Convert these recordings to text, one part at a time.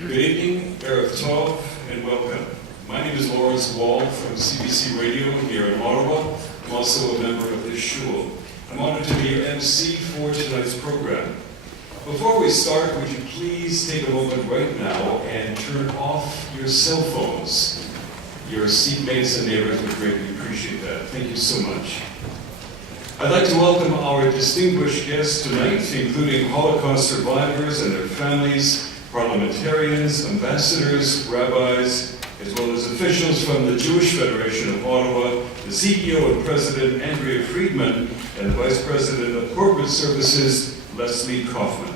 Good evening, Erev Tov, and welcome. My name is Lawrence Wall from CBC Radio here in Ottawa. I'm also a member of this shul. I'm honored to be your MC for tonight's program. Before we start, would you please take a moment right now and turn off your cell phones? Your seatmates and neighbors would greatly appreciate that. Thank you so much. I'd like to welcome our distinguished guests tonight, including Holocaust survivors and their families, parliamentarians, ambassadors, rabbis, as well as officials from the Jewish Federation of Ottawa, the CEO and President Andrea Friedman, and the Vice President of Corporate Services, Leslie Kaufman.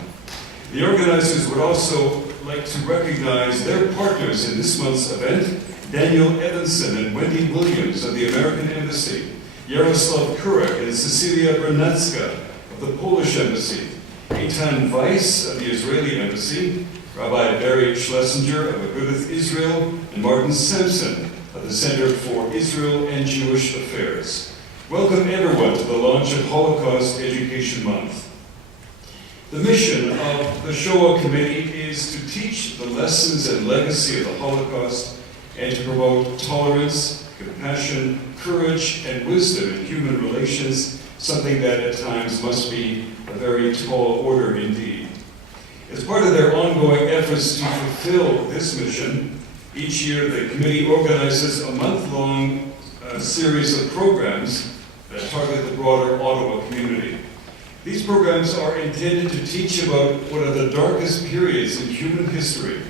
The organizers would also like to recognize their partners in this month's event, Daniel Evanson and Wendy Williams of the American Embassy, Yaroslav Kurek and Cecilia Bernatska of the Polish Embassy, Eitan Weiss of the Israeli Embassy, Rabbi Barry Schlesinger of Agudath Israel, and Martin Sampson of the Center for Israel and Jewish Affairs. Welcome everyone to the launch of Holocaust Education Month. The mission of the Shoah Committee is to teach the lessons and legacy of the Holocaust and to promote tolerance, compassion, courage, and wisdom in human relations, something that at times must be a very tall order indeed. As part of their ongoing efforts to fulfill this mission, each year the committee organizes a month-long series of programs that target the broader Ottawa community. These programs are intended to teach about one of the darkest periods in human history.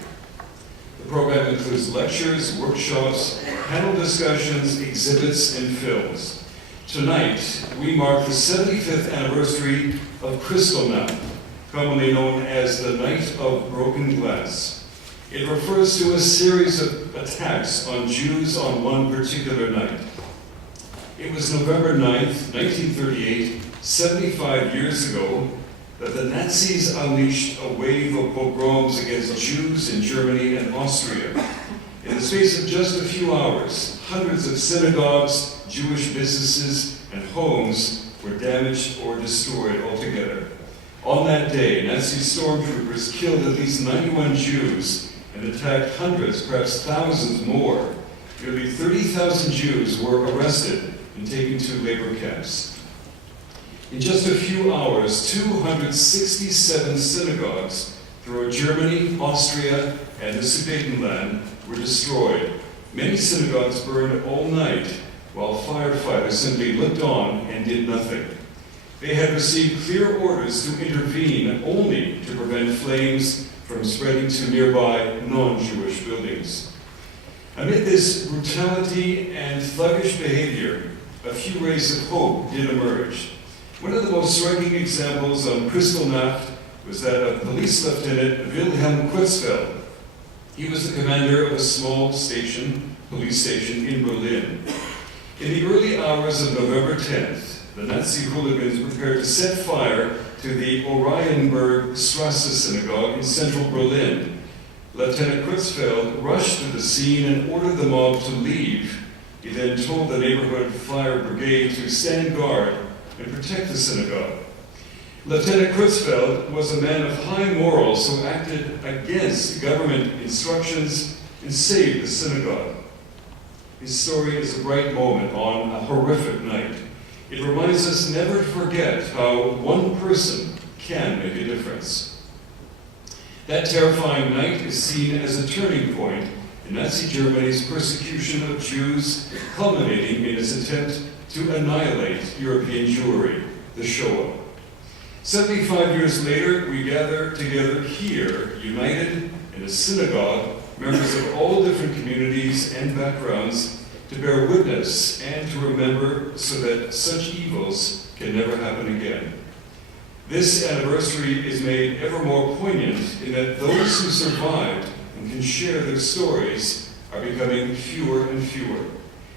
The program includes lectures, workshops, panel discussions, exhibits, and films. Tonight, we mark the 75th anniversary of Kristallnacht, commonly known as the Night of Broken Glass. It refers to a series of attacks on Jews on one particular night. It was November 9th, 1938, 75 years ago, that the Nazis unleashed a wave of pogroms against Jews in Germany and Austria. In the space of just a few hours, hundreds of synagogues, Jewish businesses, and homes were damaged or destroyed altogether. On that day, Nazi stormtroopers killed at least 91 Jews and attacked hundreds, perhaps thousands more. Nearly 30,000 Jews were arrested and taken to labor camps. In just a few hours, 267 synagogues throughout Germany, Austria, and the Sudetenland were destroyed. Many synagogues burned all night, while firefighters simply looked on and did nothing. They had received clear orders to intervene only to prevent flames from spreading to nearby non-Jewish buildings. Amid this brutality and thuggish behavior, a few rays of hope did emerge. One of the most striking examples on Kristallnacht was that of Police Lieutenant Wilhelm Kurzfeld. He was the commander of a small police station in Berlin. In the early hours of November 10th, the Nazi hooligans prepared to set fire to the Oranienburg Strasse synagogue in central Berlin. Lieutenant Kurzfeld rushed to the scene and ordered the mob to leave. He then told the neighborhood fire brigade to stand guard and protect the synagogue. Lieutenant Kurzfeld was a man of high morals who acted against government instructions and saved the synagogue. His story is a bright moment on a horrific night. It reminds us never to forget how one person can make a difference. That terrifying night is seen as a turning point in Nazi Germany's persecution of Jews, culminating in its attempt to annihilate European Jewry, the Shoah. 75 years later, we gather together here, united in a synagogue, members of all different communities and backgrounds, to bear witness and to remember so that such evils can never happen again. This anniversary is made ever more poignant in that those who survived and can share their stories are becoming fewer and fewer.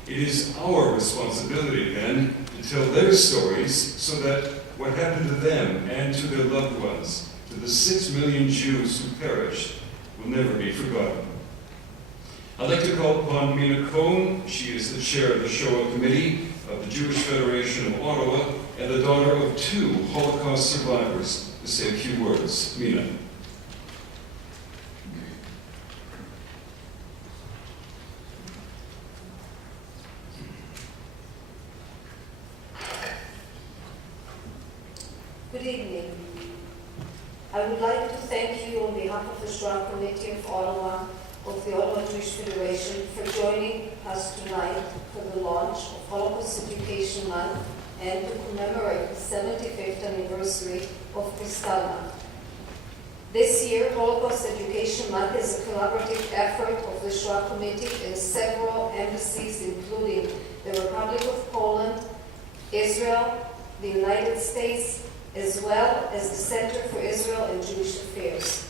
It is our responsibility then to tell their stories so that what happened to them and to their loved ones, to the 6 million Jews who perished, will never be forgotten. I'd like to call upon Mina Cohn. She is the chair of the Shoah Committee of the Jewish Federation of Ottawa and the daughter of 2 Holocaust survivors, to say a few words. Mina. I would like to thank you on behalf of the Shoah Committee of Ottawa, of the Ottawa Jewish Federation, for joining us tonight for the launch of Holocaust Education Month and to commemorate the 75th anniversary of Kristallnacht. This year, Holocaust Education Month is a collaborative effort of the Shoah Committee and several embassies, including the Republic of Poland, Israel, the United States, as well as the Center for Israel and Jewish Affairs.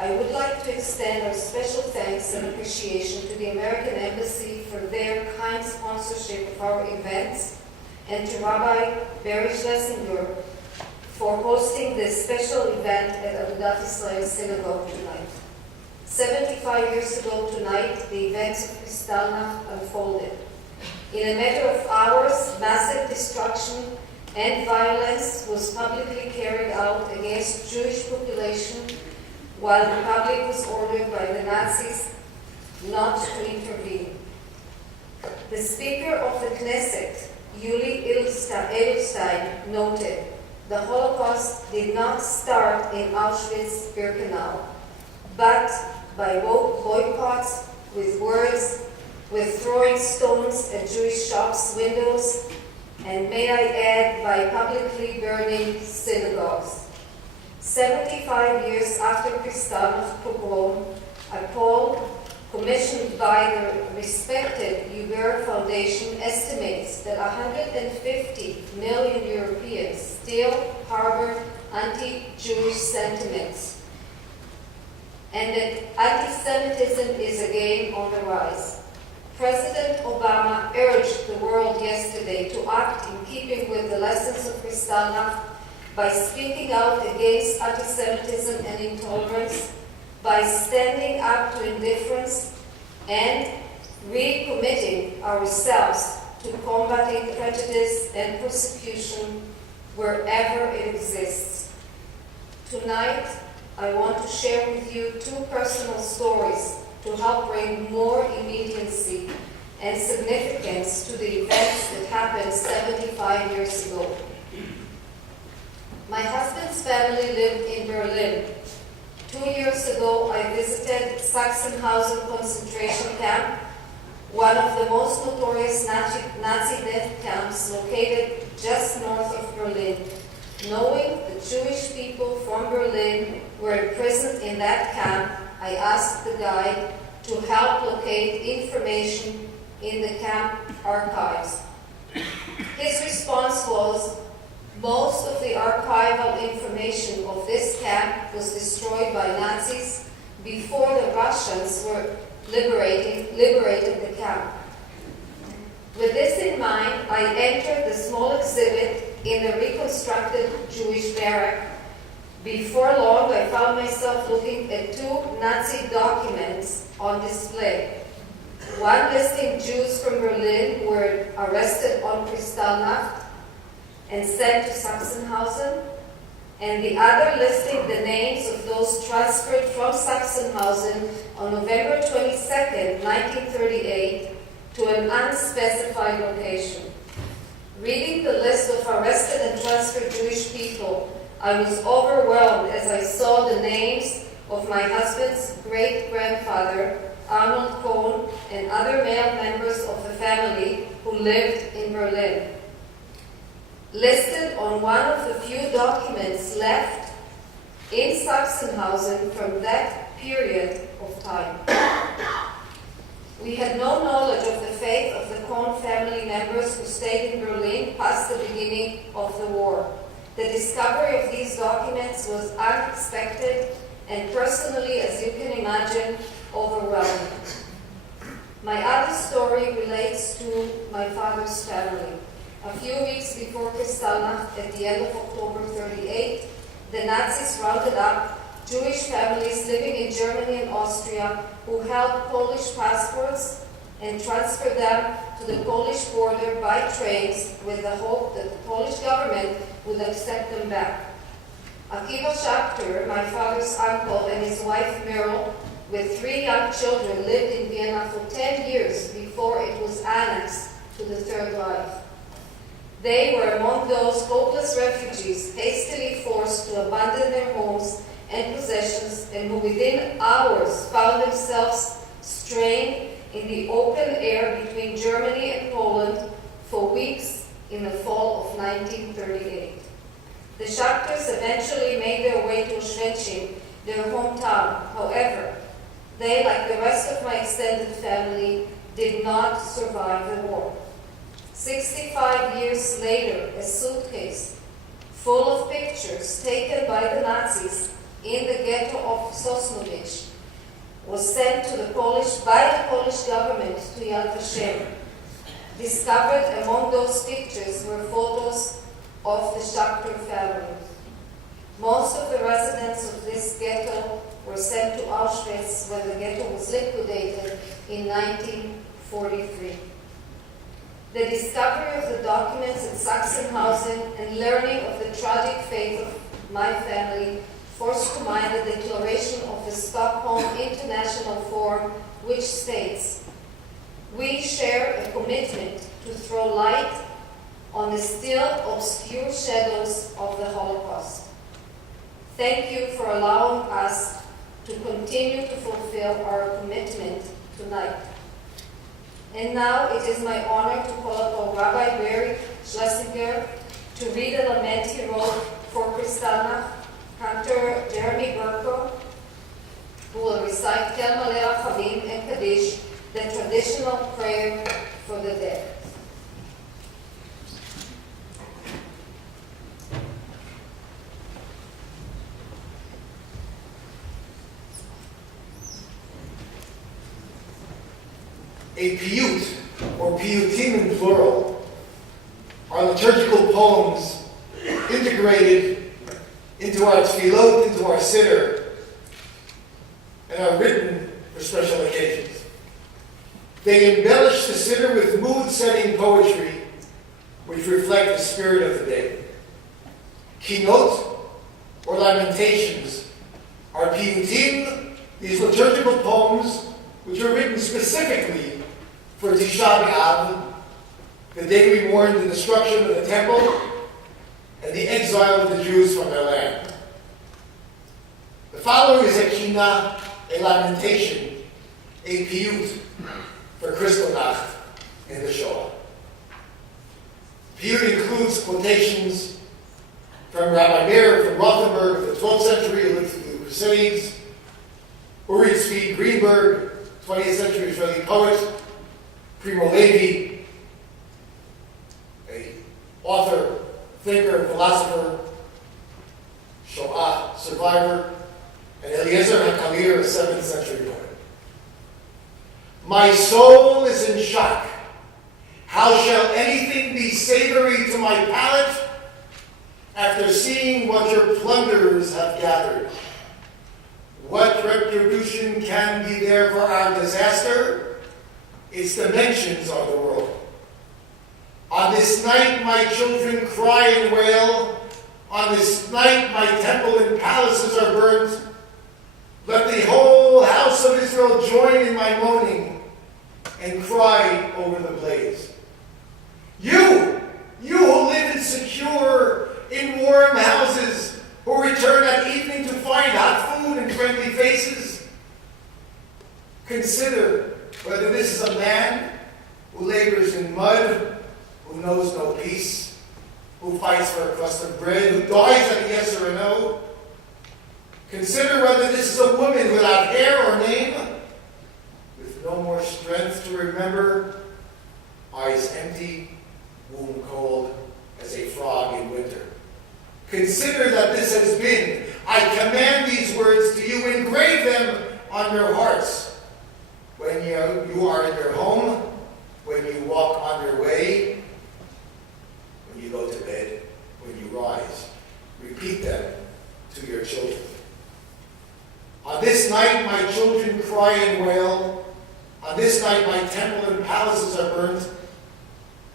I would like to extend our special thanks and appreciation to the American Embassy for their kind sponsorship of our events, and to Rabbi Barry Schlesinger for hosting this special event at Agudat Israel Synagogue tonight. 75 years ago tonight, the events of Kristallnacht unfolded. In a matter of hours, massive destruction and violence was publicly carried out against Jewish population, while the public was ordered by the Nazis not to intervene. The Speaker of the Knesset, Yuli Edelstein, noted, "The Holocaust did not start in Auschwitz-Birkenau, but by boycotts, with words, with throwing stones at Jewish shops' windows, and may I add, by publicly burning synagogues." 75 years after Kristallnacht pogrom, a poll commissioned by the respected Uber Foundation estimates that 150 million Europeans still harbor anti-Jewish sentiments, and that anti-Semitism is again on the rise. President Obama urged the world yesterday to act in keeping with the lessons of Kristallnacht by speaking out against anti-Semitism and intolerance, by standing up to indifference, and recommitting ourselves to combating prejudice and persecution wherever it exists. Tonight, I want to share with you two personal stories to help bring more immediacy and significance to the events that happened 75 years ago. My husband's family lived in Berlin. 2 years ago, I visited Sachsenhausen concentration camp, one of the most notorious Nazi death camps located just north of Berlin. Knowing the Jewish people from Berlin were imprisoned in that camp, I asked the guide to help locate information in the camp archives. His response was, "Most of the archival information of this camp was destroyed by Nazis before the Russians were liberated the camp." With this in mind, I entered the small exhibit in the reconstructed Jewish barrack. Before long, I found myself looking at two Nazi documents on display. One listing Jews from Berlin who were arrested on Kristallnacht and sent to Sachsenhausen, and the other listing the names of those transferred from Sachsenhausen on November 22nd, 1938, to an unspecified location. Reading the list of arrested and transferred Jewish people, I was overwhelmed as I saw the names of my husband's great-grandfather, Arnold Cohn, and other male members of the family who lived in Berlin. Listed on one of the few documents left in Sachsenhausen from that period of time. We had no knowledge of the fate of the Cohn family members who stayed in Berlin past the beginning of the war. The discovery of these documents was unexpected and personally, as you can imagine, overwhelming. My other story relates to my father's family. A few weeks before Kristallnacht, at the end of October 1938, the Nazis rounded up Jewish families living in Germany and Austria who held Polish passports and transferred them to the Polish border by trains with the hope that the Polish government would accept them back. Akiva Schachter, my father's uncle, and his wife Meryl, with 3 young children, lived in Vienna for 10 years before it was annexed to the Third Reich. They were among those hopeless refugees hastily forced to abandon their homes hours found themselves straying in the open air between Germany and Poland for weeks in the fall of 1938. The Schachters eventually made their way to Oświęcim, their hometown. However, they, like the rest of my extended family, did not survive the war. 65 years later, a suitcase full of pictures taken by the Nazis in the ghetto of Sosnowiec was sent to by the Polish government to Yad Vashem. Discovered among those pictures were photos of the Schachter family. Most of the residents of this ghetto were sent to Auschwitz when the ghetto was liquidated in 1943. The discovery of the documents at Sachsenhausen and learning of the tragic fate of my family forced to mind the declaration of the Stockholm International Forum, which states, "We share a commitment to throw light on the still obscure shadows of the Holocaust." Thank you for allowing us to continue to fulfill our commitment tonight. And now it is my honor to call upon Rabbi Barry Schlesinger to read a lament he wrote for Kristallnacht, Cantor Jeremy Burko, who will recite Kel Malei Rachamim and Kaddish, the traditional prayer for the dead. A piyut, or piyutim in plural, are liturgical poems integrated into our tefillot, into our siddur, and are written for special occasions. They embellish the siddur with mood-setting poetry, which reflect the spirit of the day. Kinot, or lamentations, are piyutim, these liturgical poems, which are written specifically for Tisha B'Av, the day we mourn the destruction of the temple and the exile of the Jews from their land. The following is a kina, a lamentation, a piyut for Kristallnacht in the Shoah. Piyut includes quotations from Rabbi Meir from Rothenburg of the 12th century, who lived through the Crusades, Uri Tzvi Greenberg, 20th century Israeli poet, Primo Levi, a author, thinker, philosopher, Shoah survivor, and Eliezer HaKamir, a 7th century poet. My soul is in shock. How shall anything be savory to my palate after seeing what your plunderers have gathered? What retribution can be there for our disaster? Its dimensions are the world. On this night my children cry and wail. On this night my temple and palaces are burnt. Let the whole house of Israel join in my moaning and cry over the blaze. You who live insecure in warm houses, who return at evening to find hot food and friendly faces, consider whether this is a man who labors in mud, who knows no peace, who fights for a crust of bread, who dies at a yes or a no. Consider whether this is a woman without hair or name, with no more strength to remember, eyes empty, womb cold as a frog in winter. Consider that this has been. I command these words to you, engrave them on your hearts. When you are in your home, when you walk on your way, when you go to bed, when you rise, repeat them to your children. On this night my children cry and wail. On this night my temple and palaces are burnt.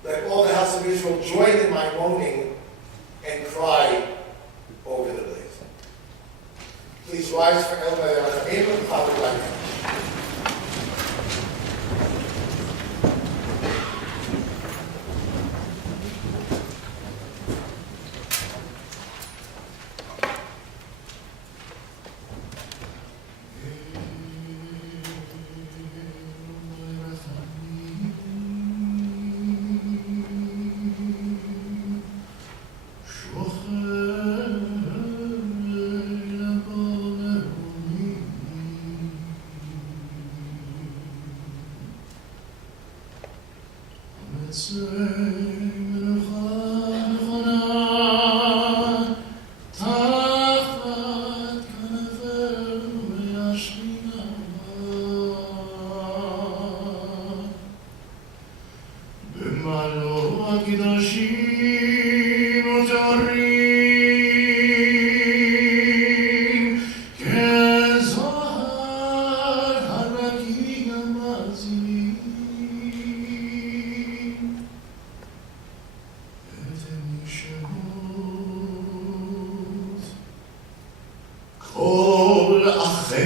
Let all the house of Israel join in my moaning and cry over the blaze. Please rise for El Malei Rachamim and Father Life.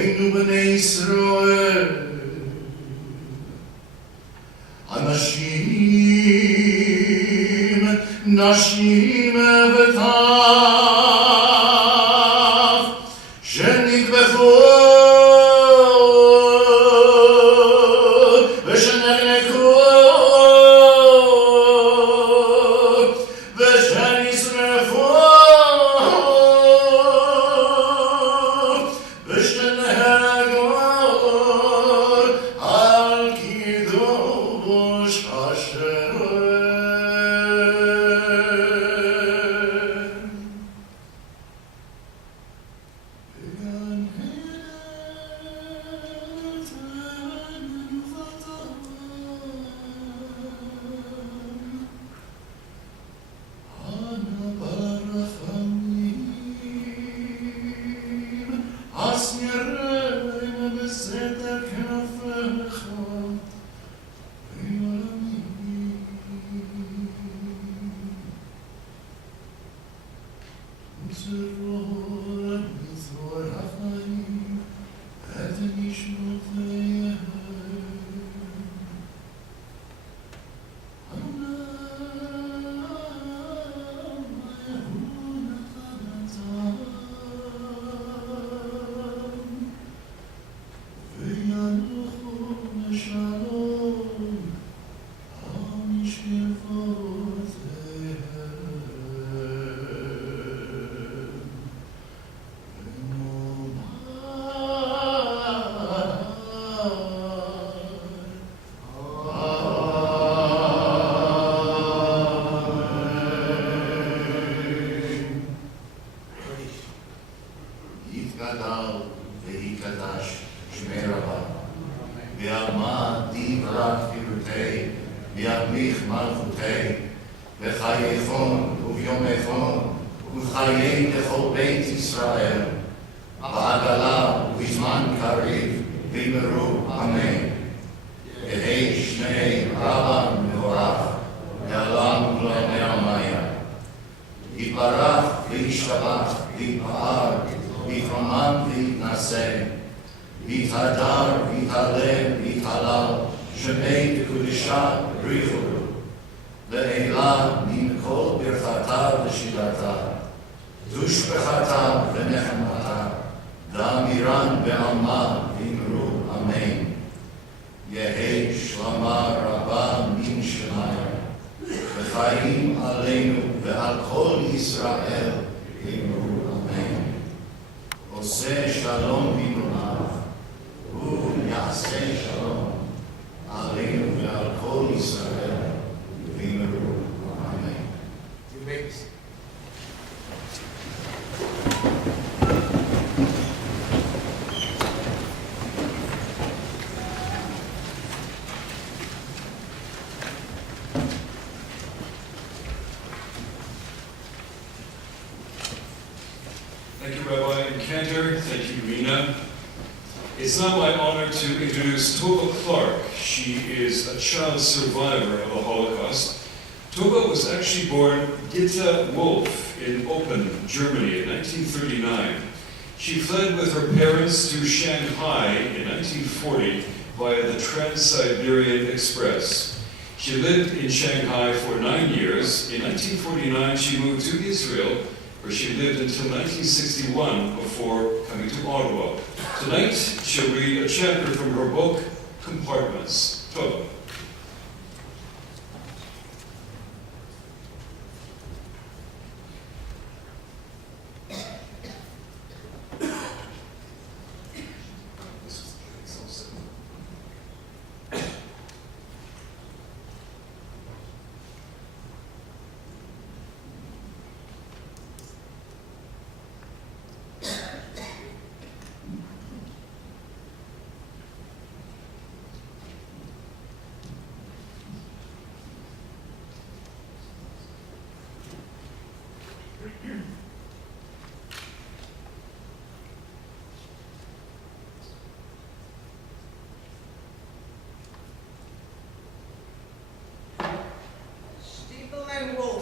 אחינו בני ישראל, אנשים, נשים וטף, שנטבחו ושנחנקו ושנשרפו ושנהרגו על קידוש השם. Thank you, Rabbi Cantor. Thank you, Rena. It's now my honor to introduce Tova Clark. She is a child survivor of the Holocaust. Tova was actually born Gitta Wolf in Oppen, Germany in 1939. She fled with her parents to Shanghai in 1940 via the Trans-Siberian Express. She lived in Shanghai for 9 years. In 1949, she moved to Israel, where she lived until 1961 before coming to Ottawa. Tonight, she'll read a chapter from her book, Compartments. Tova.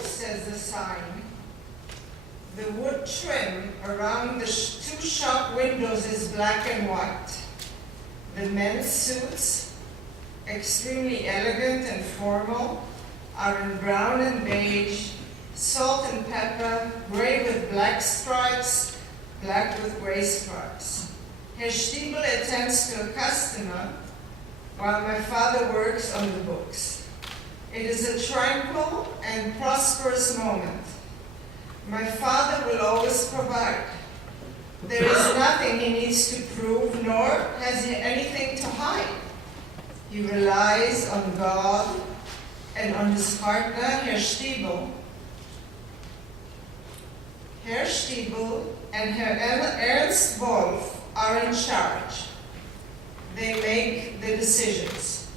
Says the sign. The wood trim around the two shop windows is black and white. The men's suits, extremely elegant and formal, are in brown and beige, salt and pepper, gray with black stripes, black with gray stripes. Herr Stiebel attends to a customer while my father works on the books. It is a tranquil and prosperous moment. My father will always provide. There is nothing he needs to prove, nor has he anything to hide. He relies on God and on his partner, Herr Stiebel. Herr Stiebel and Herr Ernst Wolf are in charge. They make the decisions.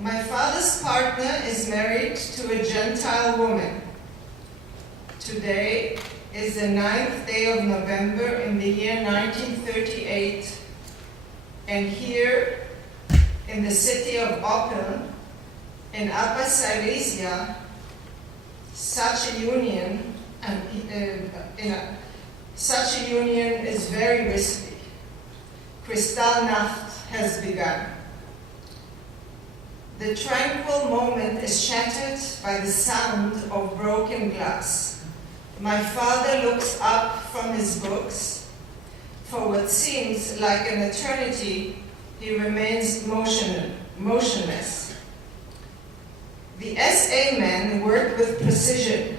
My father's partner is married to a Gentile woman. Today is the 9th day of November in the year 1938, and here in the city of Oppeln, in Upper Silesia, such a union is very risky. Kristallnacht has begun. The tranquil moment is shattered by the sound of broken glass. My father looks up from his books. For what seems like an eternity, he remains motionless. The SA men work with precision.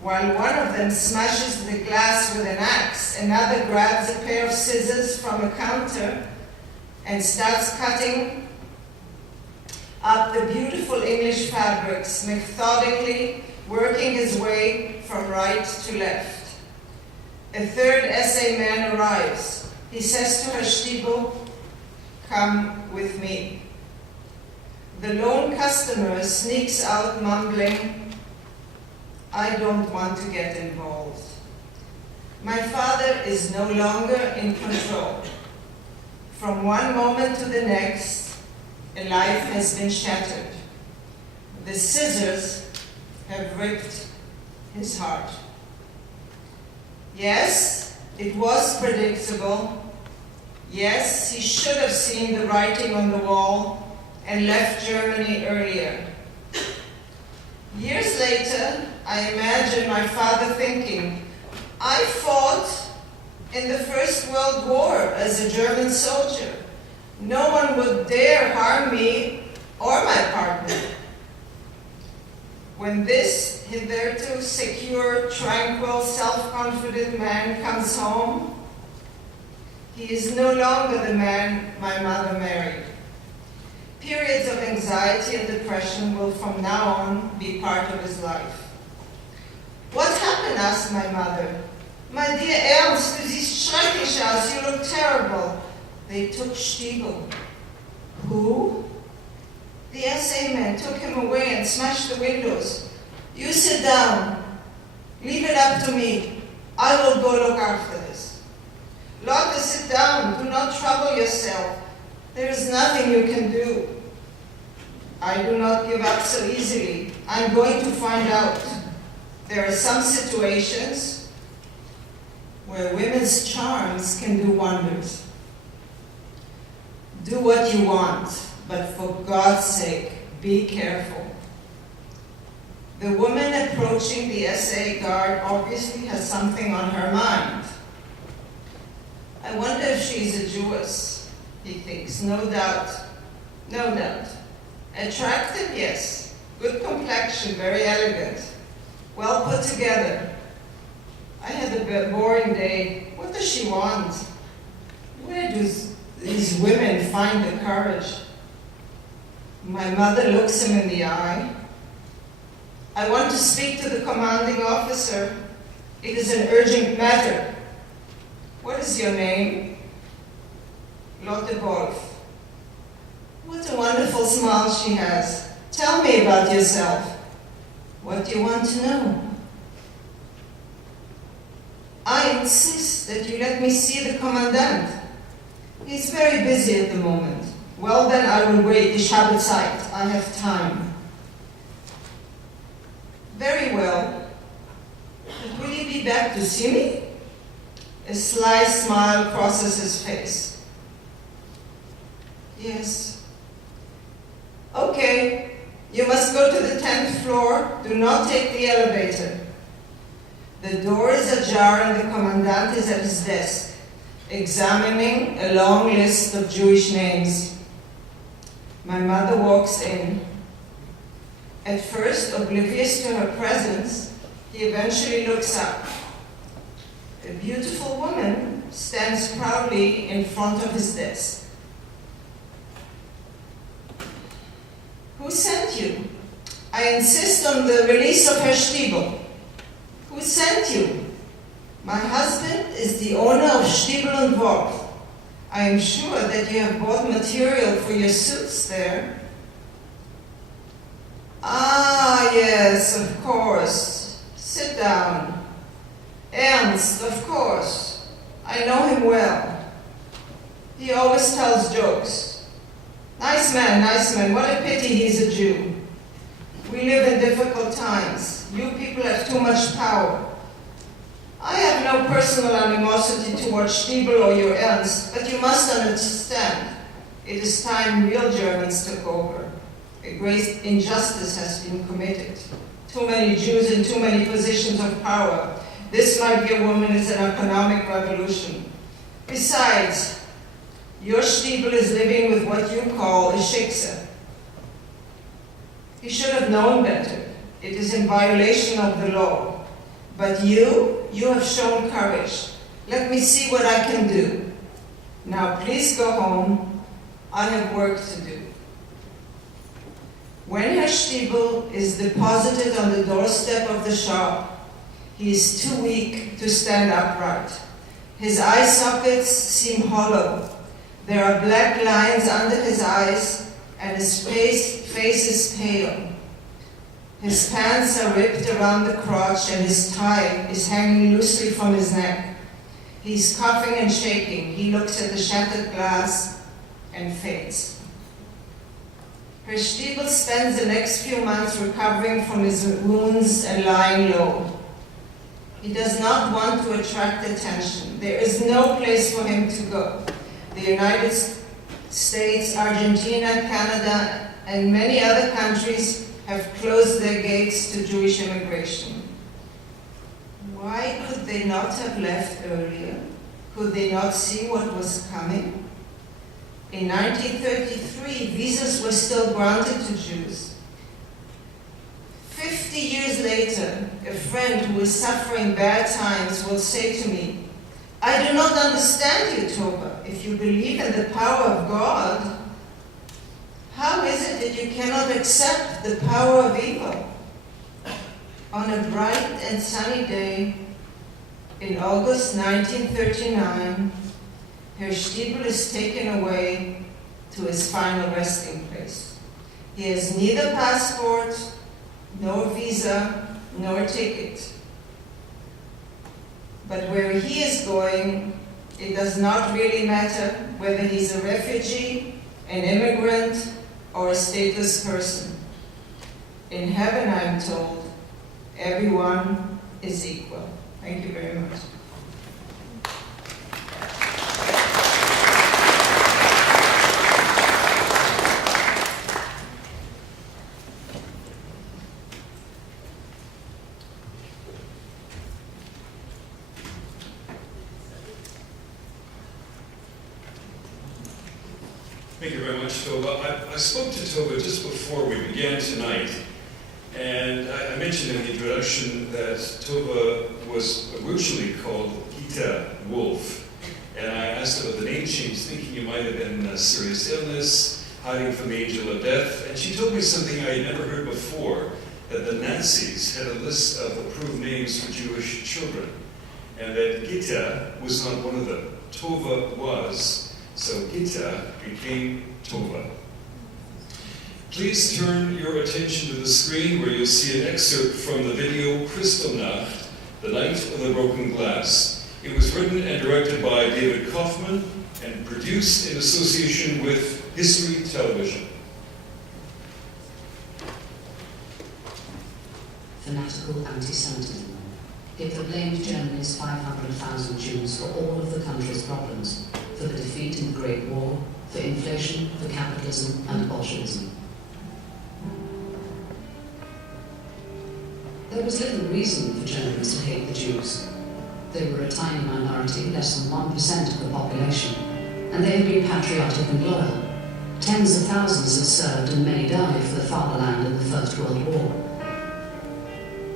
While one of them smashes the glass with an axe, another grabs a pair of scissors from a counter and starts cutting up the beautiful English fabrics, methodically working his way from right to left. A third SA man arrives. He says to Herr Stiebel, "Come with me." The lone customer sneaks out mumbling, "I don't want to get involved." My father is no longer in control. From one moment to the next, a life has been shattered. The scissors have ripped his heart. Yes, it was predictable. Yes, he should have seen the writing on the wall and left Germany earlier. Years later, I imagine my father thinking, "I fought in the First World War as a German soldier. No one would dare harm me or my partner." When this hitherto secure, tranquil, self-confident man comes home, he is no longer the man my mother married. Periods of anxiety and depression will from now on be part of his life. "What happened?" asked my mother. "My dear Ernst, du siehst schrecklich aus, you look terrible." "They took Stiebel." "Who?" "The SA men took him away and smashed the windows." "You sit down. Leave it up to me. I will go look after this." "Lotte, sit down. Do not trouble yourself. There is nothing you can do." "I do not give up so easily. I'm going to find out. There are some situations where women's charms can do wonders. Do what you want, but for God's sake, be careful." The woman approaching the SA guard obviously has something on her mind. "I wonder if she's a Jewess," he thinks. No doubt. Attractive, yes. Good complexion, very elegant. Well put together. I had a boring day. What does she want? Where do these women find the courage? My mother looks him in the eye. "I want to speak to the commanding officer. It is an urgent matter." "What is your name?" "Lotte Wolf." What a wonderful smile she has. "Tell me about yourself." "What do you want to know?" "I insist that you let me see the commandant. He's very busy at the moment." "Well then, I will wait. Ich habe Zeit. I have time." "Very well. But will you be back to see me? A sly smile crosses his face. Yes. Okay, you must go to the 10th floor. Do not take the elevator. The door is ajar and the commandant is at his desk, examining a long list of Jewish names. My mother walks in. At first, oblivious to her presence, he eventually looks up. A beautiful woman stands proudly in front of his desk. Who sent you? I insist on the release of Herr Stiebel. Who sent you? My husband is the owner of Stiebel and Wolf. I am sure that you have bought material for your suits there. Ah, yes, of course. Sit down. Ernst, of course. I know him well. He always tells jokes. Nice man. What a pity he's a Jew. We live in difficult times. You people have too much power. I have no personal animosity towards Stiebel or your Ernst, but you must understand, it is time real Germans took over. A great injustice has been committed. Too many Jews in too many positions of power. This, my dear woman, is an economic revolution. Besides, your Stiebel is living with what you call a schicksal. He should have known better. It is in violation of the law. But you have shown courage. Let me see what I can do. Now please go home. I have work to do. When Herr Stiebel is deposited on the doorstep of the shop, he is too weak to stand upright. His eye sockets seem hollow. There are black lines under his eyes, and his face is pale. His pants are ripped around the crotch, and his tie is hanging loosely from his neck. He's coughing and shaking. He looks at the shattered glass and faints. Herr Stiebel spends the next few months recovering from his wounds and lying low. He does not want to attract attention. There is no place for him to go. The United States, Argentina, Canada, and many other countries have closed their gates to Jewish immigration. Why could they not have left earlier? Could they not see what was coming? In 1933, visas were still granted to Jews. 50 years later, a friend who is suffering bad times will say to me, I do not understand you, Toba. If you believe in the power of God, how is it that you cannot accept the power of evil? On a bright and sunny day in August 1939, Herr Stiebel is taken away to his final resting place. He has neither passport, nor visa, nor ticket. But where he is going, it does not really matter whether he's a refugee, an immigrant, or a stateless person. In heaven, I'm told, everyone is equal. Thank you very much. Thank you very much, Tova. I spoke to Tova just before we began tonight, and I mentioned in the introduction that Tova was originally called Gita Wolf, and I asked about the name change, thinking it might have been a serious illness, hiding from the angel of death, and she told me something I had never heard before, that the Nazis had a list of approved names for Jewish children, and that Gita was not one of them. Tova was. So Gita became Tova. Please turn your attention to the screen where you'll see an excerpt from the video Kristallnacht, The Night of the Broken Glass. It was written and directed by David Kaufman and produced in association with History Television. Fanatical anti-Semitism. Hitler blamed Germany's 500,000 Jews for all of the country's problems, for the defeat in the Great War, for inflation, for capitalism and Bolshevism. There was little reason for Germans to hate the Jews. They were a tiny minority, less than 1% of the population, and they had been patriotic and loyal. Tens of thousands had served and many died for the fatherland in the First World War.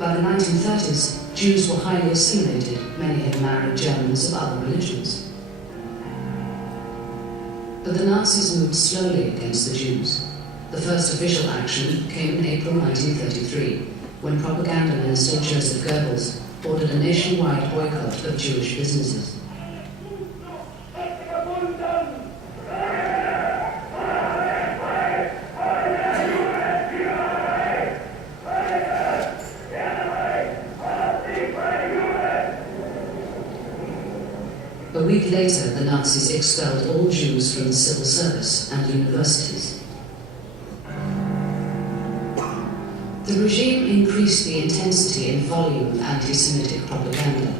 By the 1930s, Jews were highly assimilated. Many had married Germans of other religions. But the Nazis moved slowly against the Jews. The first official action came in April 1933, when propaganda minister Joseph Goebbels ordered a nationwide boycott of Jewish businesses. A week later, the Nazis expelled all Jews from the civil service and universities. The regime increased the intensity and volume of anti-Semitic propaganda.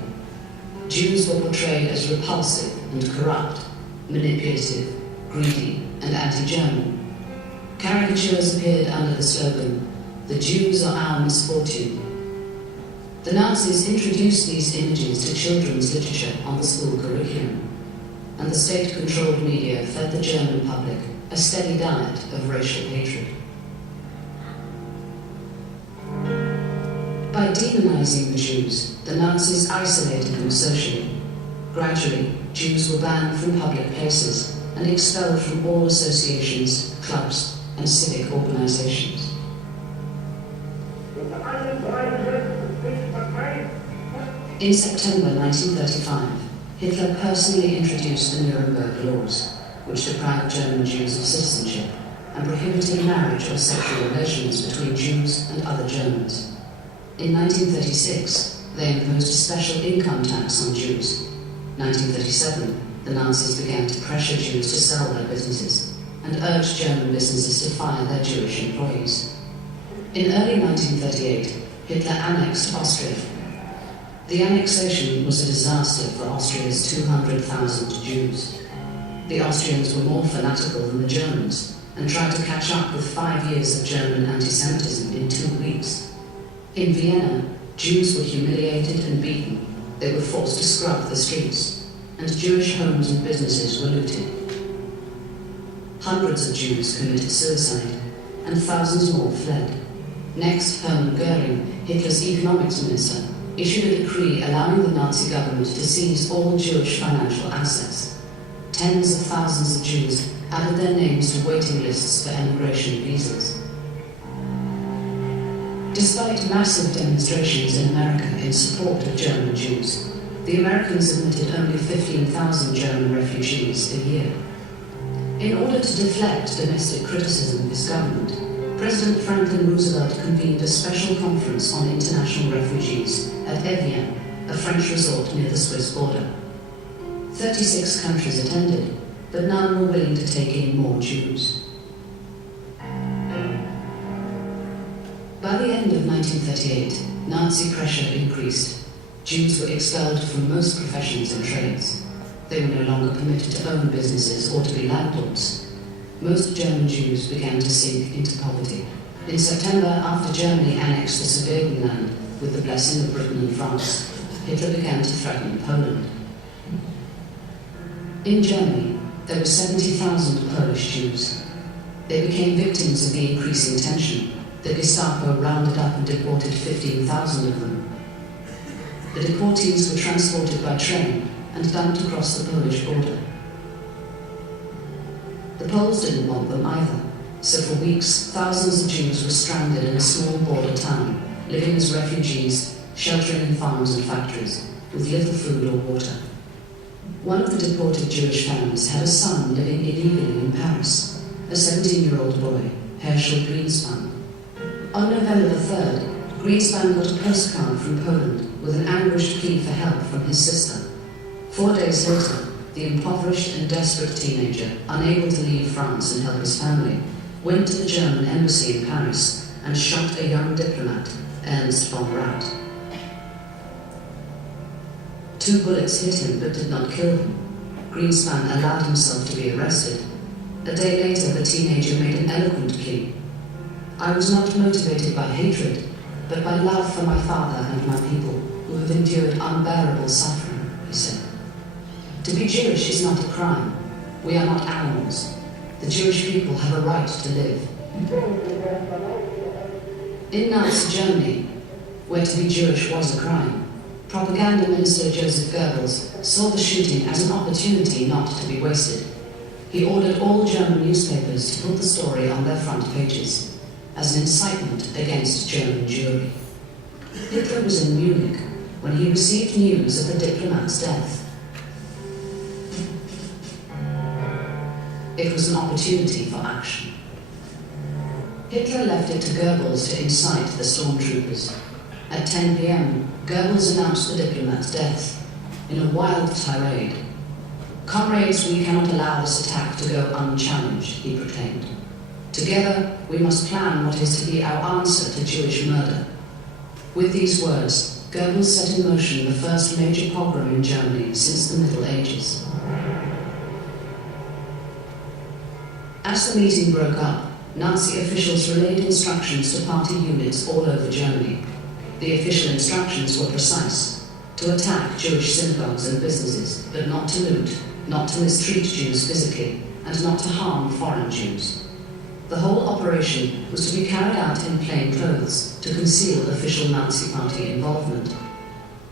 Jews were portrayed as repulsive and corrupt, manipulative, greedy, and anti-German. Caricatures appeared under the slogan, "The Jews are our misfortune." The Nazis introduced these images to children's literature on the school curriculum, and the state-controlled media fed the German public a steady diet of racial hatred. By demonizing the Jews, the Nazis isolated them socially. Gradually, Jews were banned from public places and expelled from all associations, clubs, and civic organizations. In September 1935, Hitler personally introduced the Nuremberg Laws, which deprived German Jews of citizenship and prohibited marriage or sexual relations between Jews and other Germans. In 1936, they imposed a special income tax on Jews. 1937, the Nazis began to pressure Jews to sell their businesses and urged German businesses to fire their Jewish employees. In early 1938, Hitler annexed Austria. The annexation was a disaster for Austria's 200,000 Jews. The Austrians were more fanatical than the Germans and tried to catch up with 5 years of German anti-Semitism in 2 weeks. In Vienna, Jews were humiliated and beaten. They were forced to scrub the streets, and Jewish homes and businesses were looted. Hundreds of Jews committed suicide, and thousands more fled. Next, Hermann Göring, Hitler's economics minister, issued a decree allowing the Nazi government to seize all Jewish financial assets. Tens of thousands of Jews added their names to waiting lists for emigration visas. Despite massive demonstrations in America in support of German Jews, the Americans admitted only 15,000 German refugees a year. In order to deflect domestic criticism of his government, President Franklin Roosevelt convened a special conference on international refugees at Evian, a French resort near the Swiss border. 36 countries attended, but none were willing to take in more Jews. By the end of 1938, Nazi pressure increased. Jews were expelled from most professions and trades. They were no longer permitted to own businesses or to be landlords. Most German Jews began to sink into poverty. In September, after Germany annexed the Sudetenland with the blessing of Britain and France, Hitler began to threaten Poland. In Germany, there were 70,000 Polish Jews. They became victims of the increasing tension. The Gestapo rounded up and deported 15,000 of them. The deportees were transported by train and dumped across the Polish border. The Poles didn't want them either, so for weeks thousands of Jews were stranded in a small border town, living as refugees, sheltering in farms and factories, with little food or water. One of the deported Jewish families had a son living illegally in Paris, a 17-year-old boy, Herschel Greenspan. On November the 3rd, Greenspan got a postcard from Poland with an anguished plea for help from his sister. 4 days later, the impoverished and desperate teenager, unable to leave France and help his family, went to the German embassy in Paris and shot a young diplomat, Ernst von Rath. 2 bullets hit him but did not kill him. Greenspan allowed himself to be arrested. A day later, the teenager made an eloquent plea. "I was not motivated by hatred, but by love for my father and my people, who have endured unbearable suffering," he said. "To be Jewish is not a crime. We are not animals. The Jewish people have a right to live." In Nazi Germany, where to be Jewish was a crime, propaganda minister Joseph Goebbels saw the shooting as an opportunity not to be wasted. He ordered all German newspapers to put the story on their front pages as an incitement against German Jewry. Hitler was in Munich when he received news of the diplomat's death. It was an opportunity for action. Hitler left it to Goebbels to incite the stormtroopers. At 10 p.m., Goebbels announced the diplomat's death in a wild tirade. "Comrades, we cannot allow this attack to go unchallenged," he proclaimed. "Together, we must plan what is to be our answer to Jewish murder." With these words, Goebbels set in motion the first major pogrom in Germany since the Middle Ages. As the meeting broke up, Nazi officials relayed instructions to party units all over Germany. The official instructions were precise: to attack Jewish synagogues and businesses, but not to loot, not to mistreat Jews physically, and not to harm foreign Jews. The whole operation was to be carried out in plain clothes to conceal official Nazi party involvement.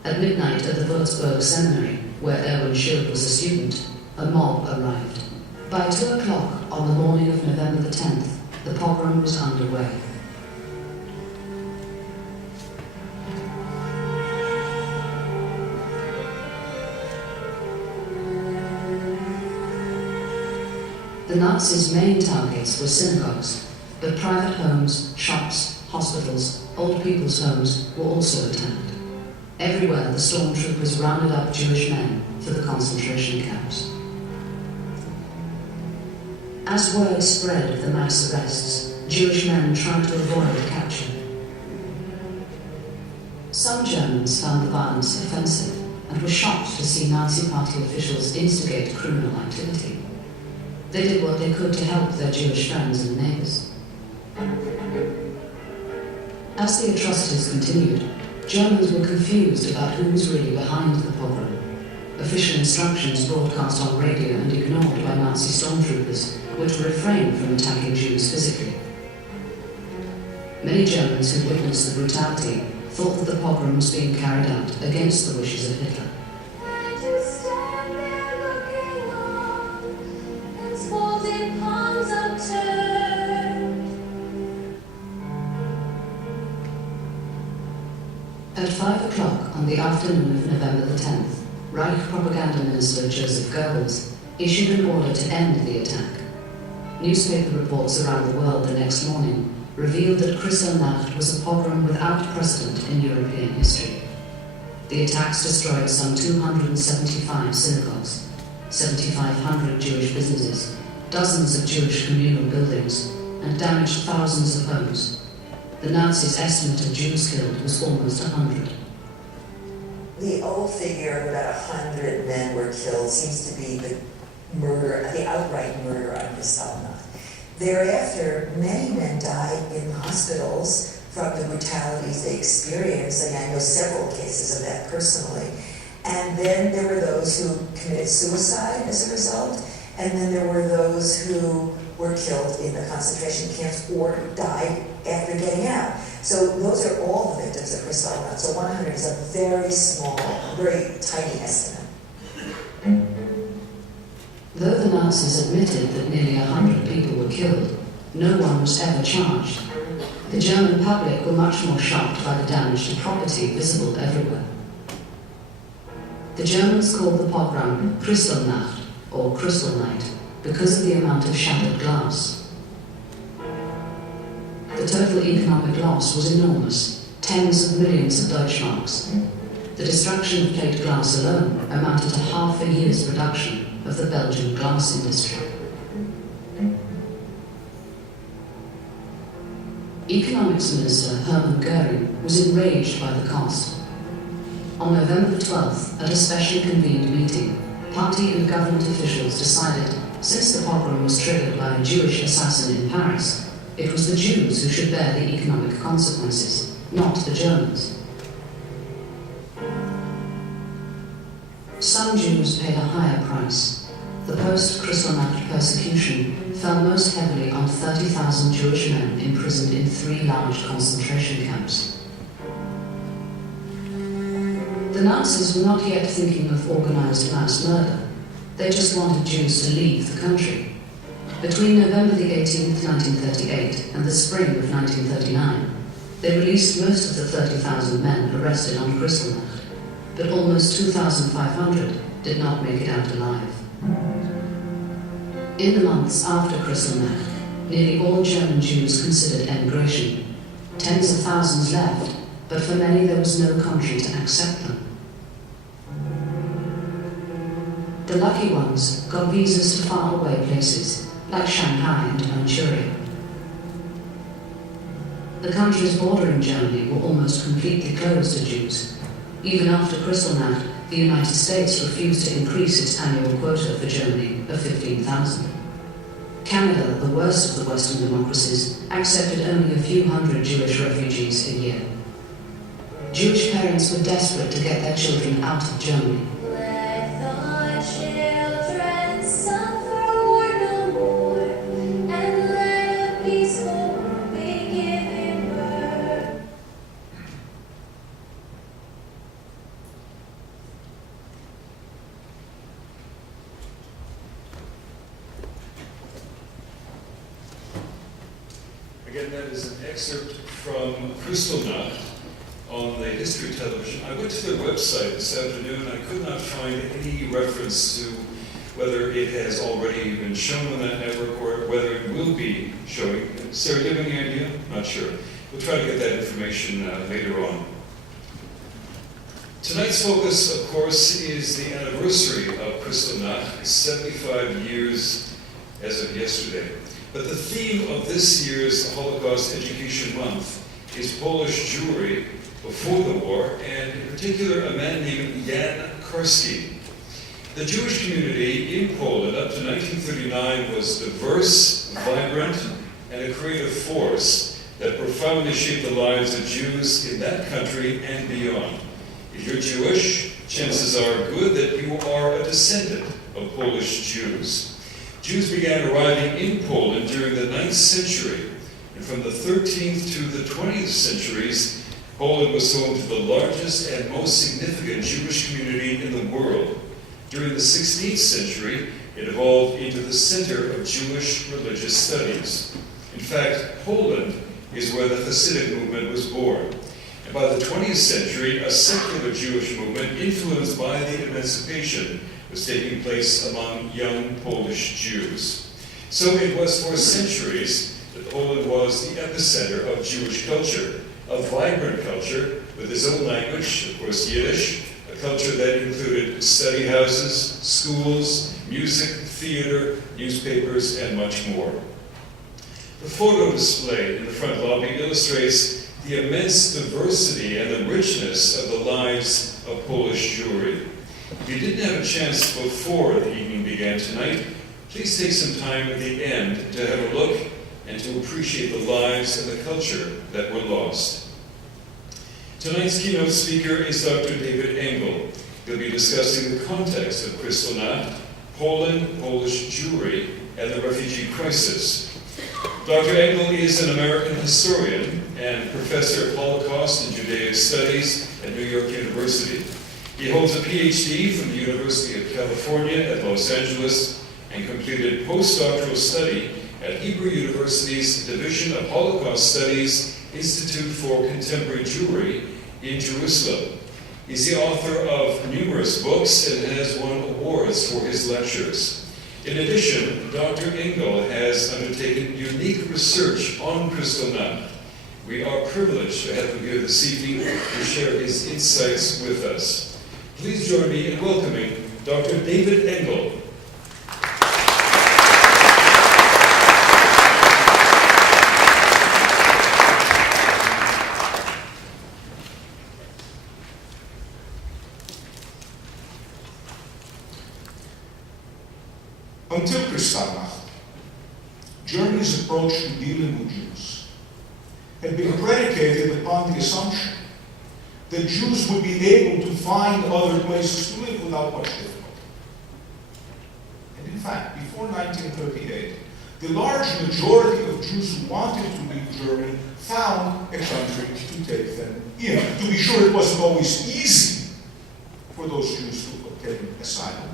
At midnight at the Würzburg Seminary, where Erwin Schild was a student, a mob arrived. By 2 o'clock on the morning of November the 10th, the pogrom was underway. The Nazis' main targets were synagogues, but private homes, shops, hospitals, old people's homes were also attacked. Everywhere the stormtroopers rounded up Jewish men for the concentration camps. As word spread of the mass arrests, Jewish men tried to avoid capture. Some Germans found the violence offensive and were shocked to see Nazi party officials instigate criminal activity. They did what they could to help their Jewish friends and neighbors. As the atrocities continued, Germans were confused about who was really behind the pogrom. Official instructions broadcast on radio and ignored by Nazi stormtroopers were to refrain from attacking Jews physically. Many Germans who witnessed the brutality thought that the pogrom was being carried out against the wishes of Hitler. At 5 o'clock on the afternoon of November the 10th, Reich propaganda minister Joseph Goebbels issued an order to end the attack. Newspaper reports around the world the next morning revealed that Kristallnacht was a pogrom without precedent in European history. The attacks destroyed some 275 synagogues, 7,500 Jewish businesses, dozens of Jewish communal buildings, and damaged thousands of homes. The Nazis' estimate of Jews killed was almost 100. The old figure of about 100 men were killed seems to be the murder, the outright murder of Kristallnacht. Thereafter, many men died in hospitals from the brutalities they experienced, and I know several cases of that personally. And then there were those who committed suicide as a result, and then there were those who were killed in the concentration camps or died after getting out. So those are all the victims of Kristallnacht. So 100 is a very small, very tiny estimate. Though the Nazis admitted that nearly 100 people were killed, no one was ever charged. The German public were much more shocked by the damage to property visible everywhere. The Germans called the pogrom Kristallnacht, or Crystal Night, because of the amount of shattered glass. The total economic loss was enormous, tens of millions of Deutschmarks. The destruction of plate glass alone amounted to half a year's production of the Belgian glass industry. Economics Minister Hermann Göring was enraged by the cost. On November the 12th, at a specially convened meeting, party and government officials decided, since the pogrom was triggered by a Jewish assassin in Paris, it was the Jews who should bear the economic consequences, not the Germans. Some Jews paid a higher price. The post-Kristallnacht persecution fell most heavily on 30,000 Jewish men imprisoned in 3 large concentration camps. The Nazis were not yet thinking of organized mass murder. They just wanted Jews to leave the country. Between November the 18th, 1938 and the spring of 1939, they released most of the 30,000 men arrested on Kristallnacht, but almost 2,500 did not make it out alive. In the months after Kristallnacht, nearly all German Jews considered emigration. Tens of thousands left, but for many there was no country to accept them. The lucky ones got visas to faraway places, like Shanghai and Manchuria. The countries bordering Germany were almost completely closed to Jews. Even after Kristallnacht, the United States refused to increase its annual quota for Germany of 15,000. Canada, the worst of the Western democracies, accepted only a few hundred Jewish refugees a year. Jewish parents were desperate to get their children out of Germany. Let the children suffer war no more, and let a peaceful world be given birth. Again, that is an excerpt from Kristallnacht on the History Television. I went to their website this afternoon and I could not find any reference to whether it has already been shown on that network or whether it will be showing. Sarah, do you have any idea? Not sure. We'll try to get that information later on. Tonight's focus, of course, is the anniversary of Kristallnacht, 75 years as of yesterday. But the theme of this year's Holocaust Education Month is Polish Jewry before the war, and in particular a man named Jan Karski. The Jewish community in Poland up to 1939 was diverse, vibrant, and a creative force that profoundly shaped the lives of Jews in that country and beyond. If you're Jewish, chances are good that you are a descendant of Polish Jews. Jews began arriving in Poland during the 9th century, and from the 13th to the 20th centuries, Poland was home to the largest and most significant Jewish community in the world. During the 16th century, it evolved into the center of Jewish religious studies. In fact, Poland is where the Hasidic movement was born. And by the 20th century, a secular Jewish movement influenced by the emancipation was taking place among young Polish Jews. So it was for centuries that Poland was the epicenter of Jewish culture, a vibrant culture with its own language, of course Yiddish, a culture that included study houses, schools, music, theater, newspapers, and much more. The photo display in the front lobby illustrates the immense diversity and the richness of the lives of Polish Jewry. If you didn't have a chance before the evening began tonight, please take some time at the end to have a look and to appreciate the lives and the culture that were lost. Tonight's keynote speaker is Dr. David Engel. He'll be discussing the context of Kristallnacht, Poland, Polish Jewry, and the refugee crisis. Dr. Engel is an American historian and professor of Holocaust and Judaic Studies at New York University. He holds a PhD from the University of California at Los Angeles and completed postdoctoral study at Hebrew University's Division of Holocaust Studies Institute for Contemporary Jewry in Jerusalem. He's the author of numerous books and has won awards for his lectures. In addition, Dr. Engel has undertaken unique research on Kristallnacht. We are privileged to have him here this evening to share his insights with us. Please join me in welcoming Dr. David Engel. Until Kristallnacht, Germany's approach to dealing with Jews had been predicated upon the assumption that Jews would be able to find other places to live without much difficulty. And in fact, before 1938, the large majority of Jews who wanted to leave Germany found a country to take them in. To be sure, it wasn't always easy for those Jews to obtain asylum.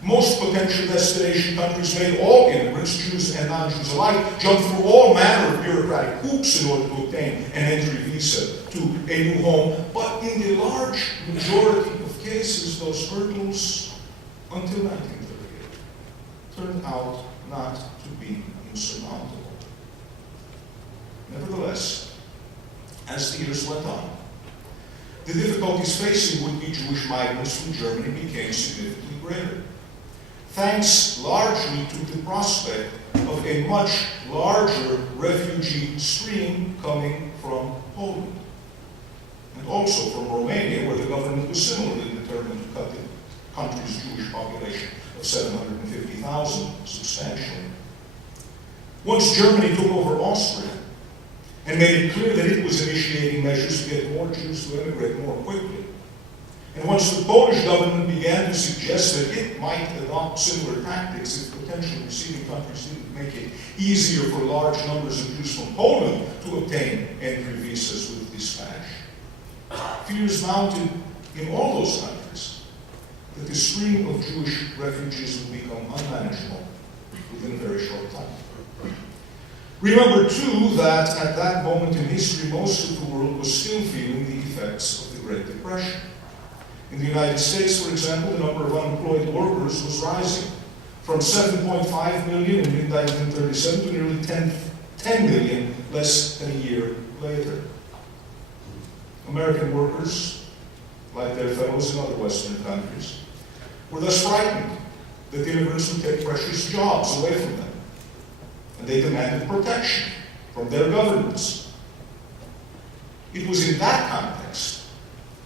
Most potential destination countries made all immigrants, Jews and non-Jews alike, jump through all manner of bureaucratic hoops in order to obtain an entry visa to a new home. But in the large majority of cases, those hurdles, until 1938, turned out not to be insurmountable. Nevertheless, as the years went on, the difficulties facing would-be Jewish migrants from Germany became significantly greater, thanks largely to the prospect of a much larger refugee stream coming from Poland, and also from Romania, where the government was similarly determined to cut the country's Jewish population of 750,000 substantially. Once Germany took over Austria and made it clear that it was initiating measures to get more Jews to emigrate more quickly, and once the Polish government began to suggest that it might adopt similar tactics if potential receiving countries didn't make it easier for large numbers of Jews from Poland to obtain entry visas with dispatch, fears mounted in all those countries that the stream of Jewish refugees would become unmanageable within a very short time. Remember, too, that at that moment in history, most of the world was still feeling the effects of the Great Depression. In the United States, for example, the number of unemployed workers was rising from 7.5 million in mid-1937 to nearly 10 million less than a year later. American workers, like their fellows in other Western countries, were thus frightened that immigrants would take precious jobs away from them, and they demanded protection from their governments. It was in that context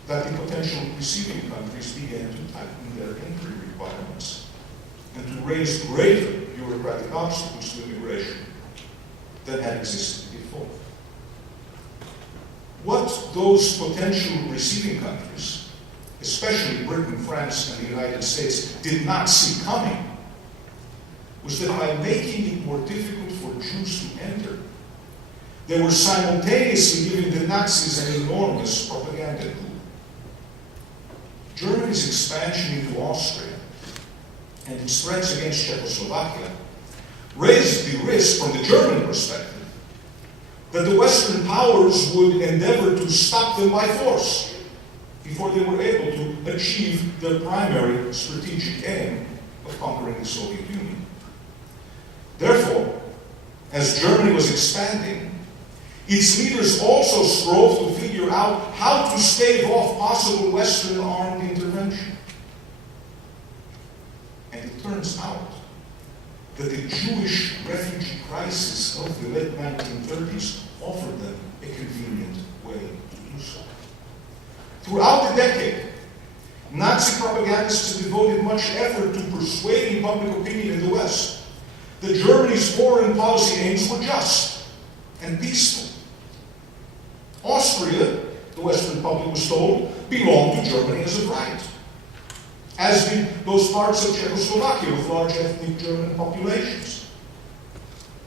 that the potential receiving countries began to tighten their entry requirements and to raise greater bureaucratic obstacles to immigration than had existed before. What those potential receiving countries, especially Britain, France, and the United States, did not see coming was that by making it more difficult for Jews to enter, they were simultaneously giving the Nazis an enormous propaganda coup. Germany's expansion into Austria and its threats against Czechoslovakia raised the risk, from the German perspective, that the Western powers would endeavor to stop them by force before they were able to achieve their primary strategic aim of conquering the Soviet Union. Therefore, as Germany was expanding, its leaders also strove to figure out how to stave off possible Western armed intervention. And it turns out that the Jewish refugee crisis of the late 1930s offered them a convenient way to do so. Throughout the decade, Nazi propagandists devoted much effort to persuading public opinion in the West that Germany's foreign policy aims were just and peaceful. Austria, the Western public was told, belonged to Germany as of right, as did those parts of Czechoslovakia with large ethnic German populations.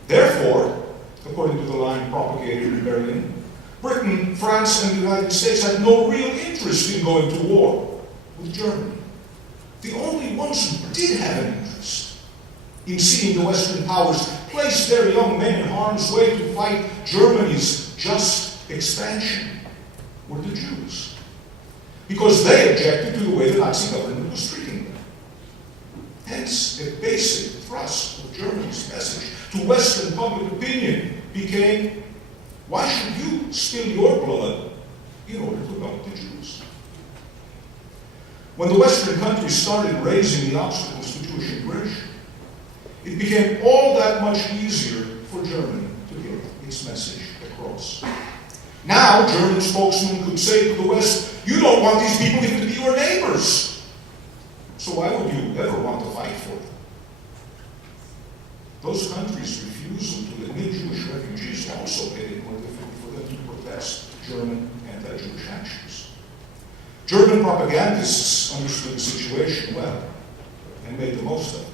Therefore, according to the line propagated in Berlin, Britain, France, and the United States had no real interest in going to war with Germany. The only ones who did have an interest in seeing the Western powers place their young men in harm's way to fight Germany's just expansion were the Jews, because they objected to the way the Nazi government was treating them. Hence, a basic thrust of Germany's message to Western public opinion became, why should you spill your blood in order to help the Jews? When the Western countries started raising the obstacles to Jewish immigration, it became all that much easier for Germany to get its message across. Now, German spokesmen could say to the West, you don't want these people even to be your neighbors. So why would you ever want to fight for them? those countries' refusal to admit Jewish refugees also made it more difficult for them to protest German anti-Jewish actions. German propagandists understood the situation well and made the most of it.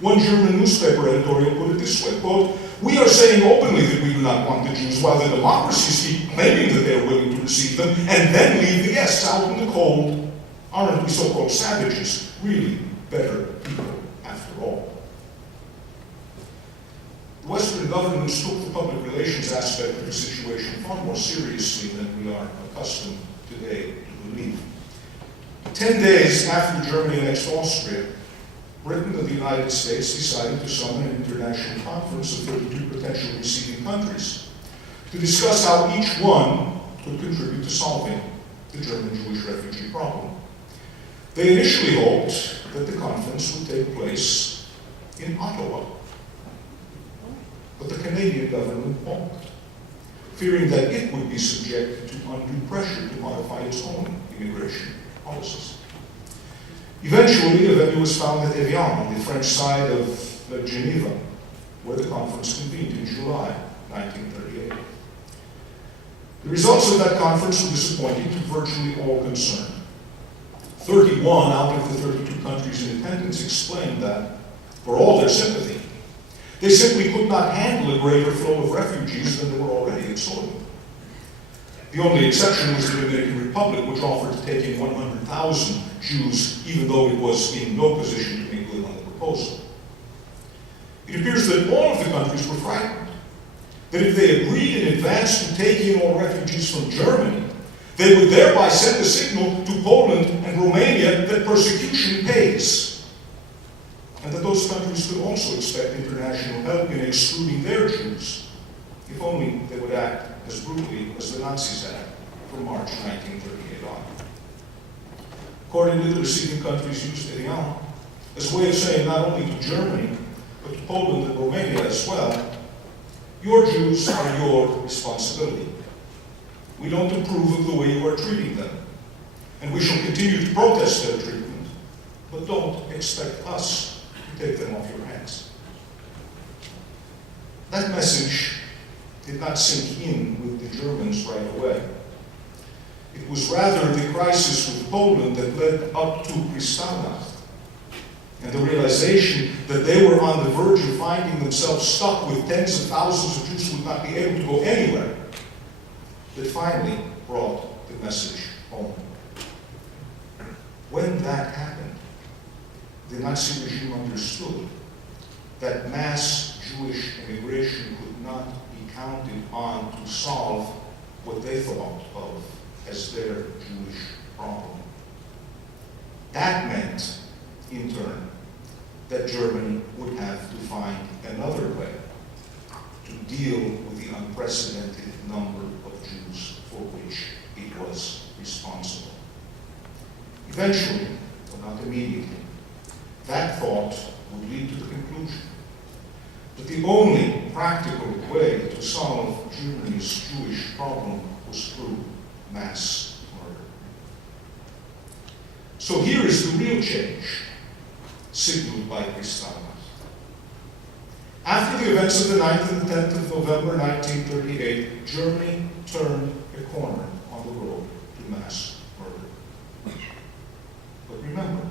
One German newspaper editorial put it this way, quote, "We are saying openly that we do not want the Jews, while the democracies keep claiming that they are willing to receive them, and then leave the guests out in the cold. Aren't we so-called savages, really better people after all?" Western governments took the public relations aspect of the situation far more seriously than we are accustomed today to believe. 10 days after Germany annexed Austria, Britain and the United States decided to summon an international conference of 32 potential receiving countries to discuss how each one could contribute to solving the German Jewish refugee problem. They initially hoped that the conference would take place in Ottawa, but the Canadian government balked, fearing that it would be subjected to undue pressure to modify its own immigration policies. Eventually, a venue was found at Evian on the French side of Geneva, where the conference convened in July 1938. The results of that conference were disappointing to virtually all concerned. 31 out of the 32 countries in attendance explained that, for all their sympathy, they simply could not handle a greater flow of refugees than there were already absorbed. The only exception was the Dominican Republic, which offered to take in 100,000 Jews, even though it was in no position to make good on the proposal. It appears that all of the countries were frightened, that if they agreed in advance to take in all refugees from Germany, they would thereby send a signal to Poland and Romania that persecution pays, and that those countries could also expect international help in excluding their Jews, if only they would act as brutally as the Nazis had from March 1938 on. Accordingly, the receiving countries used Evian as a way of saying not only to Germany, but to Poland and Romania as well, your Jews are your responsibility. We don't approve of the way you are treating them, and we shall continue to protest their treatment, but don't expect us to take them off your hands. That message did not sink in with the Germans right away. It was rather the crisis with Poland that led up to Kristallnacht, and the realization that they were on the verge of finding themselves stuck with tens of thousands of Jews who would not be able to go anywhere, that finally brought the message home. When that happened, the Nazi regime understood that mass Jewish immigration could not be counted on to solve what they thought of as their Jewish problem. That meant, in turn, that Germany would have to find another way to deal with the unprecedented number of Jews for which it was responsible. Eventually, but not immediately, that thought would lead to the conclusion that the only practical way to solve Germany's Jewish problem was through mass murder. So here is the real change signaled by Kristallnacht. After the events of the 9th and the 10th of November 1938, Germany turned a corner on the road to mass murder. But remember,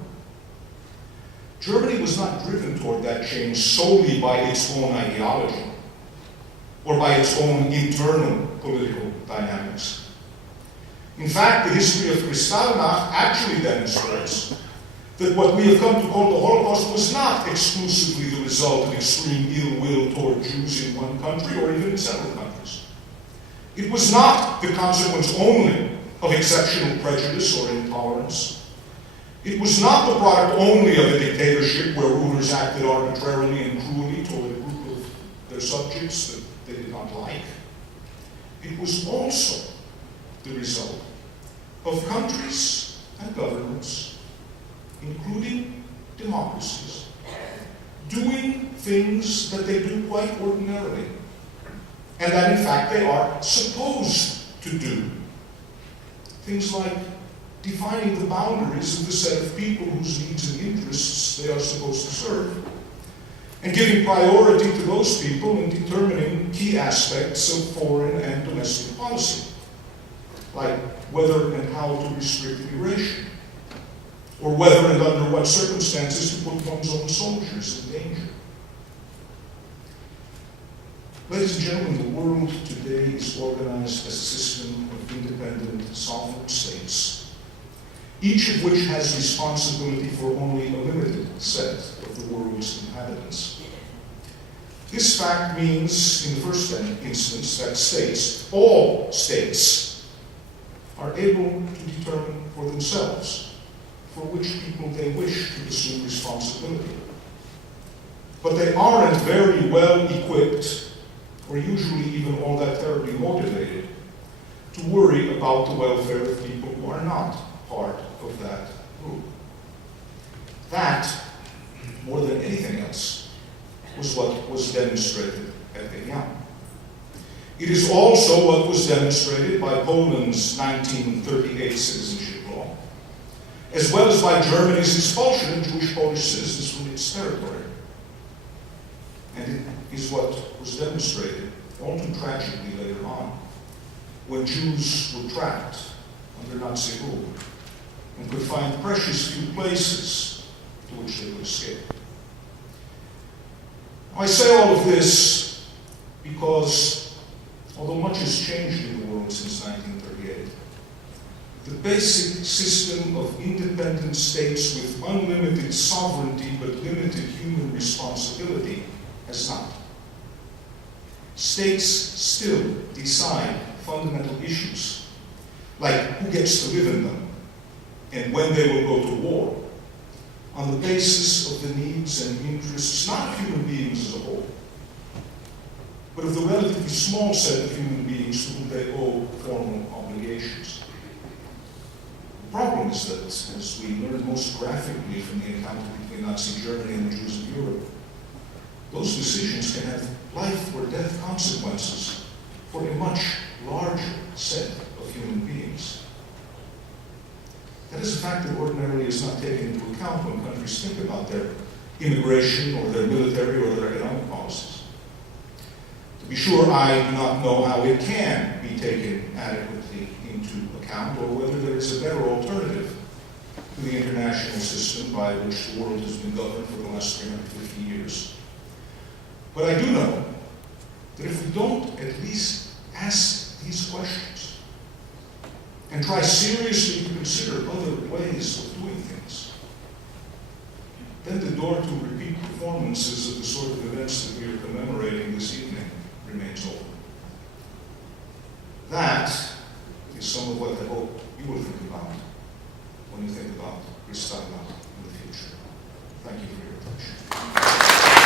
Germany was not driven toward that change solely by its own ideology or by its own internal political dynamics. In fact, the history of Kristallnacht actually demonstrates that what we have come to call the Holocaust was not exclusively the result of extreme ill will toward Jews in one country or even in several countries. It was not the consequence only of exceptional prejudice or intolerance. It was not the product only of a dictatorship where rulers acted arbitrarily and cruelly toward a group of their subjects that they did not like. It was also the result of countries and governments, including democracies, doing things that they do quite ordinarily, and that in fact they are supposed to do. Things like defining the boundaries of the set of people whose needs and interests they are supposed to serve, and giving priority to those people in determining key aspects of foreign and domestic policy, like whether and how to restrict immigration, or whether and under what circumstances to put one's own soldiers in danger. Ladies and gentlemen, the world today is organized as a system of independent sovereign states, each of which has responsibility for only a limited set of the world's inhabitants. This fact means, in the first instance, that states, all states, are able to determine for themselves for which people they wish to assume responsibility. But they aren't very well equipped, or usually even all that terribly motivated, to worry about the welfare of people who are not part of that group. That, more than anything else, was what was demonstrated at Evian. It is also what was demonstrated by Poland's 1938 citizenship law, as well as by Germany's expulsion of Jewish Polish citizens from its territory. And it is what was demonstrated, all too tragically later on, when Jews were trapped under Nazi rule and could find precious few places to which they could escape. I say all of this because, although much has changed in the world since 1938, the basic system of independent states with unlimited sovereignty but limited human responsibility has not. States still decide fundamental issues, like who gets to live in them and when they will go to war, on the basis of the needs and interests not of human beings as a whole, but of the relatively small set of human beings to whom they owe formal obligations. The problem is that, as we learned most graphically from the encounter between Nazi Germany and the Jews of Europe, those decisions can have life or death consequences for a much larger set of human beings. That is a fact that ordinarily is not taken into account when countries think about their immigration or their military or their economic policies. To be sure, I do not know how it can be taken adequately into account, or whether there is a better alternative to the international system by which the world has been governed for the last 350 years. But I do know that if we don't at least ask these questions and try seriously to consider other ways of doing things, then the door to repeat performances of the sort of events that we are commemorating this evening remains open. That is some of what I hope you will think about when you think about Kristallnacht in the future. Thank you for your attention.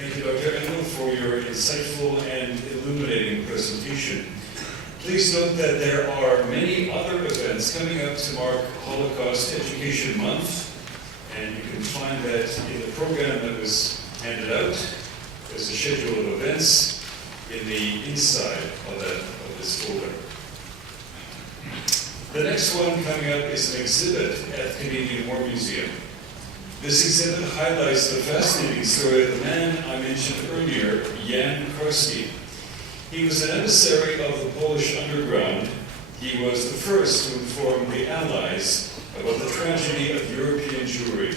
Thank you, Dr. Engel, for your insightful and illuminating presentation. Please note that there are many other events coming up to mark Holocaust Education Month, and you can find that in the program that was handed out. There's a schedule of events in the inside of this folder. The next one coming up is an exhibit at the Canadian War Museum. This exhibit highlights the fascinating story of the man I mentioned earlier, Jan Karski. He was an emissary of the Polish underground. He was the first to inform the Allies about the tragedy of European Jewry.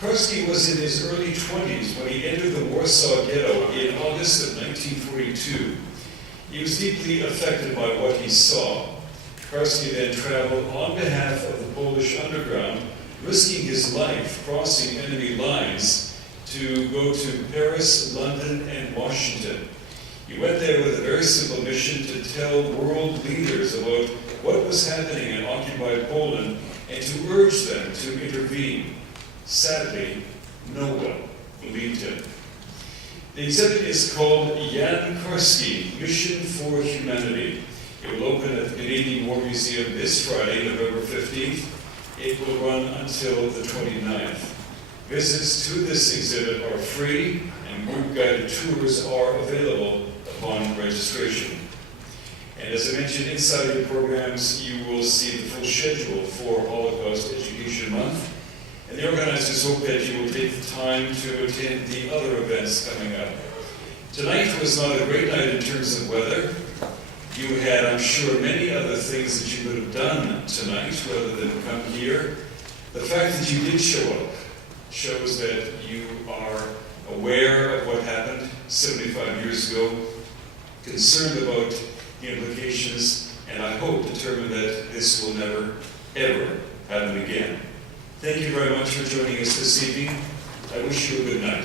Karski was in his early 20s when he entered the Warsaw Ghetto in August of 1942. He was deeply affected by what he saw. Karski then traveled on behalf of the Polish underground, risking his life crossing enemy lines to go to Paris, London, and Washington. He went there with a very simple mission to tell world leaders about what was happening in occupied Poland and to urge them to intervene. Sadly, no one believed him. The exhibit is called Jan Karski, Mission for Humanity. It will open at the Canadian War Museum this Friday, November 15th. It will run until the 29th. Visits to this exhibit are free, and group-guided tours are available upon registration. And as I mentioned, inside your programs, you will see the full schedule for Holocaust Education Month. And the organizers hope that you will take the time to attend the other events coming up. Tonight was not a great night in terms of weather. You had, I'm sure, many other things that you could have done tonight rather than come here. The fact that you did show up shows that you are aware of what happened 75 years ago, concerned about the implications, and I hope determined that this will never, ever happen again. Thank you very much for joining us this evening. I wish you a good night.